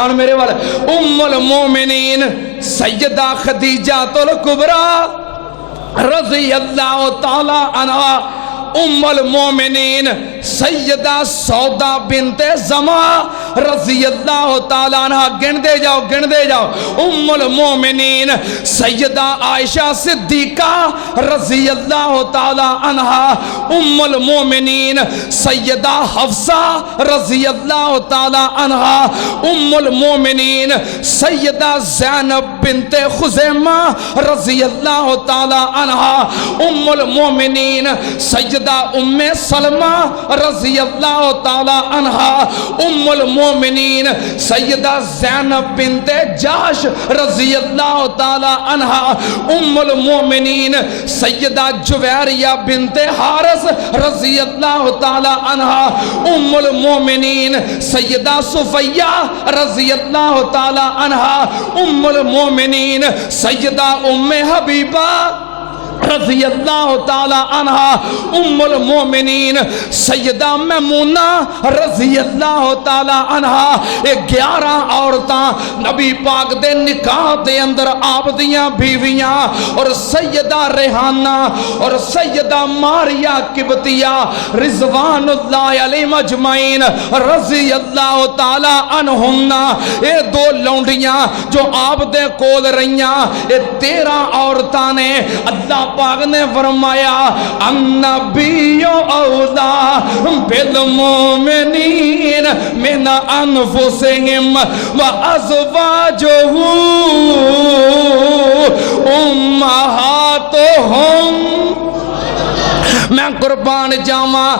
اور میرے والے ام المومنین سیدہ خدیجہ الکبریٰ رضی اللہ تعالی عنہا، ام المومنین سیدہ سودا بنت زمعہ رضی اللہ تعالی عنہ، گن دے جاؤ ام المومنین سیدہ عائشہ صدیقہ رضی اللہ تعالی عنہ، ام المومنین سیدہ حفصہ رضی اللہ تعالی عنہ، ام المومنین سیدہ زینب بنت خزیمہ رضی اللہ تعالی عنہ، ام المومنین سیدہ ام سلمہ رضی اللہ تعالی عنہ، ام المومنین سیدہ زینب بنت جحش رضی اللہ تعالی عنہ، ام المومنین سیدہ جویریہ بنت حارث رضی اللہ تعالی عنہ، ام المومنین سیدہ صفیہ رضی اللہ تعالی عنہ، ام المومنین سیدہ ام حبیبہ رضی اللہ تعالی عنہ، ام المومنین سیدہ میمونہ رضی اللہ تعالی عنہ۔ 11 عورتاں نبی پاک دے نکاح دے اندر آپ دیاں بیویاں، اور سیدہ ریحانہ اور سیدہ ماریہ قبطیہ رضوان اللہ علیہ مجمعین رضی اللہ تعالی عنہن، اے 2 لونڈیاں جو آپ دے کول رہیاں، اے 13 عورتاں نے اللہ پاک نے فرمایا النبی اولا بالمومنین من انفسہم وازواجہ امہاتہم۔ میں قربان جاواں